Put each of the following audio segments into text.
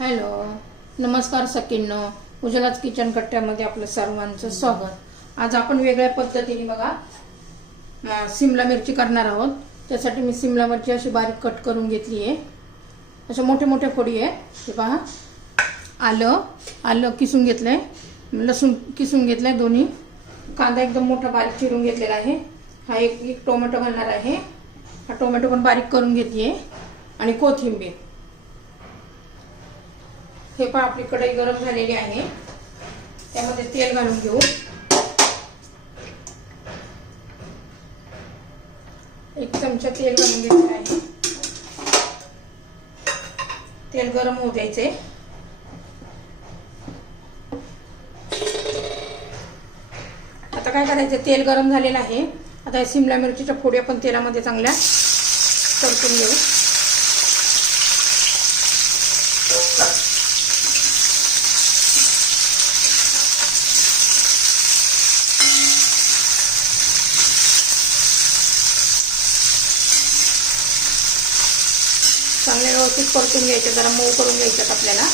Hello. नमस्कार सकींनो उजलाच kitchen कट्ट्यामध्ये आपलं सर्वांचं स्वागत. आज आपण वेगळ्या पद्धतीने बघा सिमला मिरची करणार आहोत. त्यासाठी मी सिमला मिरची अशी बारीक कट करून घेतली आहे. अशा मोठे मोठे फोडी आहे. हे पहा. आलं. आलं किसून घेतलंय. लसूण किसून घेतलंय दोन्ही. कांदा एकदम मोठा बारीक चिरून घेतलेला आहे. हा एक एक टोमॅटो घालणार आहे. हा टोमॅटो पण बारीक करून घेतली आणि कोथिंबीर. हे पण आपली कढई गरम झालेली आहे. त्यामध्ये तेल घालून घेऊ. एक चमचा तेल घालून घेतलं आहे. तेल गरम होऊ द्यायचे. आता काय करायचं? तेल गरम झालेलं आहे. आता या मिरचीच्या फोड्या पण तेलामध्ये चांगल्या परतून घेऊ चांगले व्यवस्थित परतून घ्यायचे जरा मऊ करून घ्यायच्यात आपल्याला.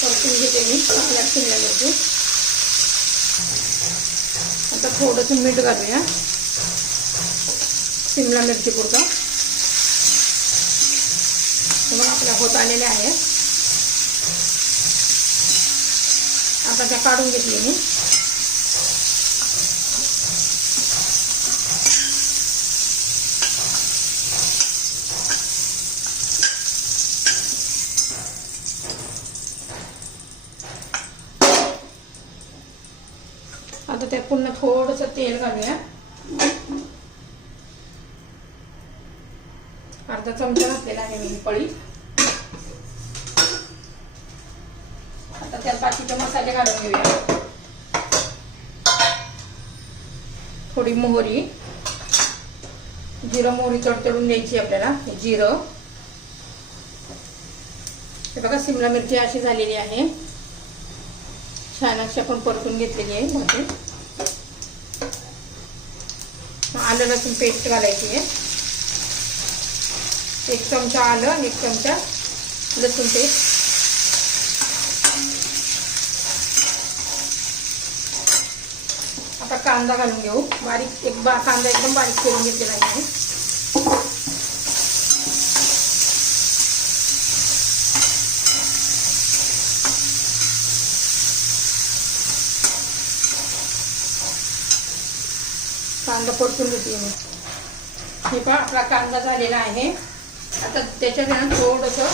परतून घेते मी आपल्या शिमला मिरची आता थोडंसं मीठ घालूया. शिमला मिरची पुरतं मग आपल्या होत आलेल्या आहेत. आता त्या काढून घेतली मी. आता त्यात पुन्हा थोडंसं तेल घालूया. अर्धा चमचा घातलेला आहे मी पळी. आता त्यात बाकीचे मसाले घालून घेऊया. थोडी मोहरी. जिरं मोहरी तडतडून द्यायची आपल्याला जिरं. हे बघा सिमला मिरची अशी झालेली आहे. छान अशी आपण परतून घेतलेली आहे भाजी आलं लसूण पेस्ट घालायची आहे. एक चमचा आलं आणि एक चमचा लसूण पेस्ट. आता कांदा घालून घेऊ. बारीक एक बा कांदा एकदम बारीक करून घेतलेला आहे. कांदा परतून घेते मी. हे पण आपला कांदा झालेला आहे. आता त्याच्यात आहे ना थोडंसं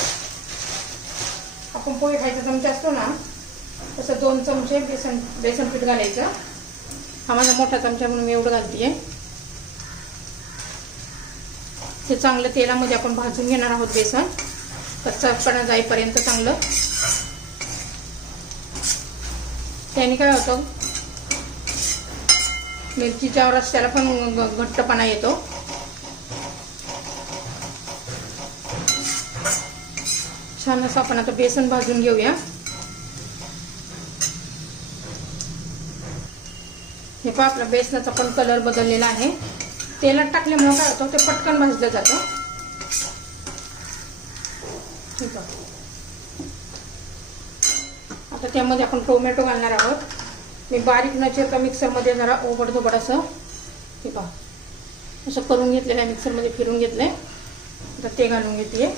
आपण पोहे खायचा चमचा असतो ना तसं दोन चमचे बेसन बेसन पीठ घालायचं. हा माझा मोठा चमचा म्हणून मी एवढं घालते ते चांगलं तेलामध्ये आपण भाजून घेणार आहोत बेसन. कच्चापणा जाईपर्यंत चांगलं. त्याने काय होतं मिरचीच्या रस्त्याला पण घट्टपणा येतो. छान असं आपण आता बेसन भाजून घेऊया. हे पहा आपला बेसनाचा पण कलर बदललेला आहे. तेलात टाकल्यामुळे काय होतं ते पटकन भाजलं जातं. ठीक आहे आता त्यामध्ये आपण टोमॅटो घालणार आहोत. मी बारीक न चिरता मिक्सरमध्ये जरा ओबडधोबड असं हे पहा. असं करून घेतलेलं आहे मिक्सरमध्ये फिरून घेतलं आहे आता ते घालून घेते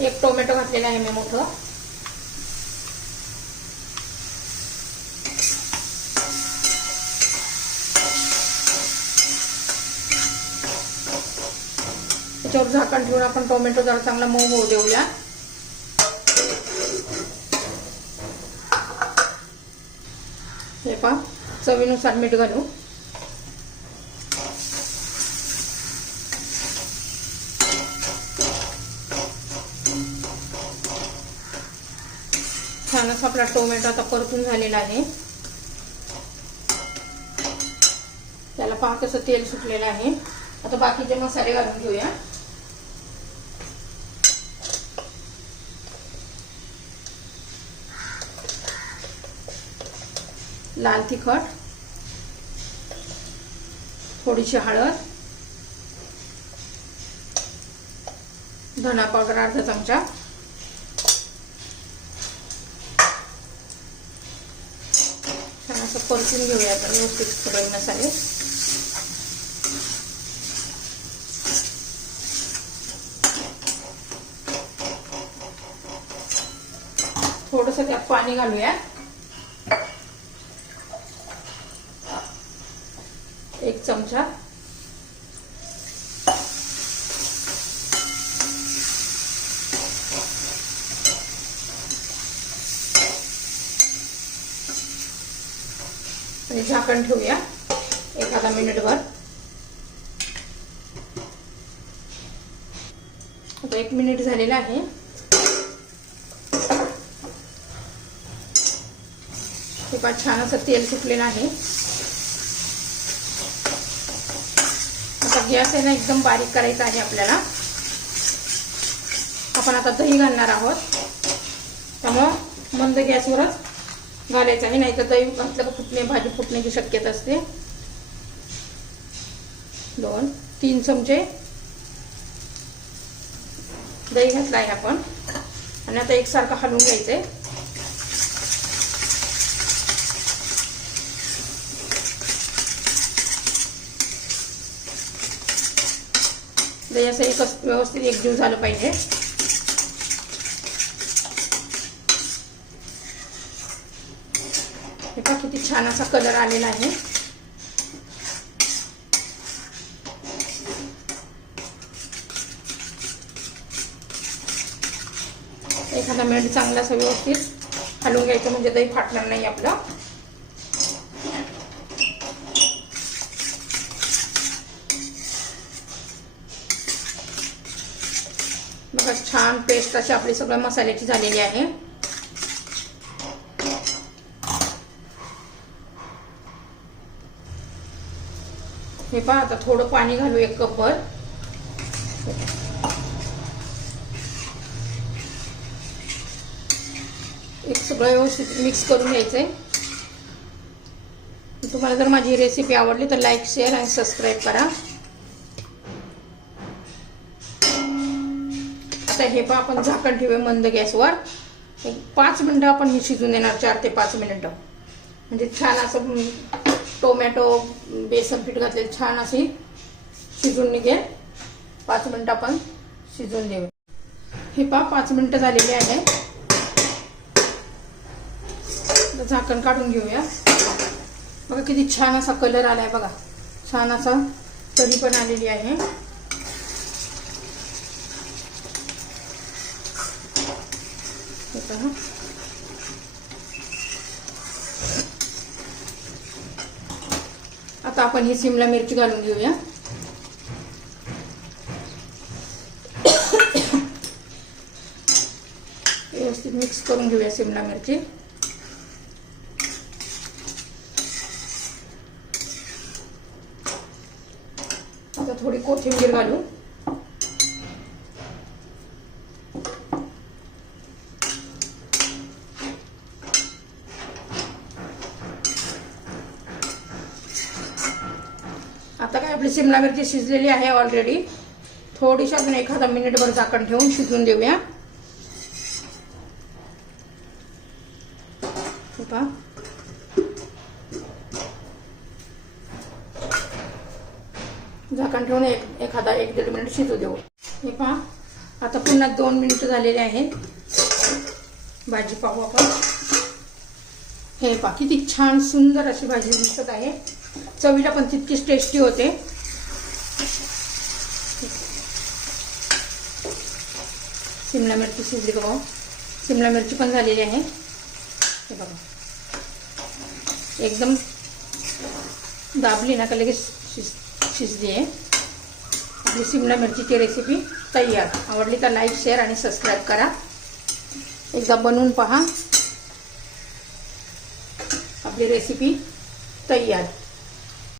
एक टोमॅटो घातलेला आहे मी मोठं. त्याच्यावर झाकण ठेवून आपण टोमॅटो जरा चांगला मऊ होऊ देऊया. हे पहा चवीनुसार मीठ घालू छान असा आपला टोमॅटो आता परतून झालेला आहे. त्याला पहा कसं तेल सुटलेलं आहे. आता बाकीचे मसाले घालून घेऊया. लाल तिखट थोडीशी हळद धना पावडर अर्धा चमचा छान असं परतून घेऊया आपण व्यवस्थित सगळे मसाले थोडस त्यात पाणी घालूया एक चमचा आणि झाकण ठेवूया एखादा मिनिटभर. आता एक मिनिट झालेला आहे. हे पहा छान असं तेल सुटलेलं आहे. आता गॅस आहे ना एकदम बारीक करायचा आहे आपल्याला. आपण आता दही घालणार आहोत. त्यामुळं मंद गॅसवरच घालायचं आहे. नाही तर दही घातलं का फुटणे भाजी फुटण्याची शक्यता असते. दोन तीन चमचे दही घातलं आहे आपण. आणि आता एकसारखं हलवून आहे दही असं एकच व्यवस्थित एकजीव झालं पाहिजे. पहा किती छान असा कलर आलेला आहे. एखादा मिनिट चांगला असं व्यवस्थित हलवून घ्यायचं म्हणजे दही फाटणार नाही आपलं. बघा छान पेस्ट अशी आपली सगळ्या मसाल्याची झालेली आहे. हे पहा आता थोडं पाणी घालू एक कपभर एक सगळं व्यवस्थित मिक्स करून घ्यायचंय. तुम्हाला जर माझी रेसिपी आवडली तर लाईक शेअर आणि सबस्क्राईब करा. आता हे पहा आपण झाकण ठेवूया मंद गॅसवर. पाच मिनटं आपण हे शिजून देणार चार ते पाच मिनिटं. म्हणजे छान असं टोमॅटो बेसन पीठ घातले छान अशी शिजून निघेल. पाच मिनटं आपण शिजून देऊ. हे पहा पाच मिनटं झालेली आहे. झाकण काढून घेऊया. बघा किती छान असा कलर आलाय बघा. छान असा तरी पण आलेली आहे. आता आपण ही शिमला मिरची घालून घेऊया. व्यवस्थित मिक्स कर शिमला मिर्ची. थोडी कोथिंबीर घालू. शिमला मिरची शिजलेली आहे ऑलरेडी थोडीशी अजून एखादा मिनिटभर झाकण ठेवून शिजून देऊया. पहा झाकण ठेवून एक एखादा एक दीड मिनिट शिजू देऊ. हे पहा. आता पुन्हा दोन मिनिट झालेले आहेत. भाजी पाहू आपण. हे पहा किती छान सुंदर अशी भाजी दिसत आहे. चवीला पण तितकीच टेस्टी होते. सिमला मिरची शिजली का भाऊ सिमला मिरची पण झालेली आहे. हे बघा. एकदम दाबली ना का लगेच शिज शिजली आहे. आपली सिमला मिरचीची रेसिपी तयार. आवडली तर लाईक शेअर आणि सबस्क्राईब करा. एकदा बनवून पहा. आपली रेसिपी तयार.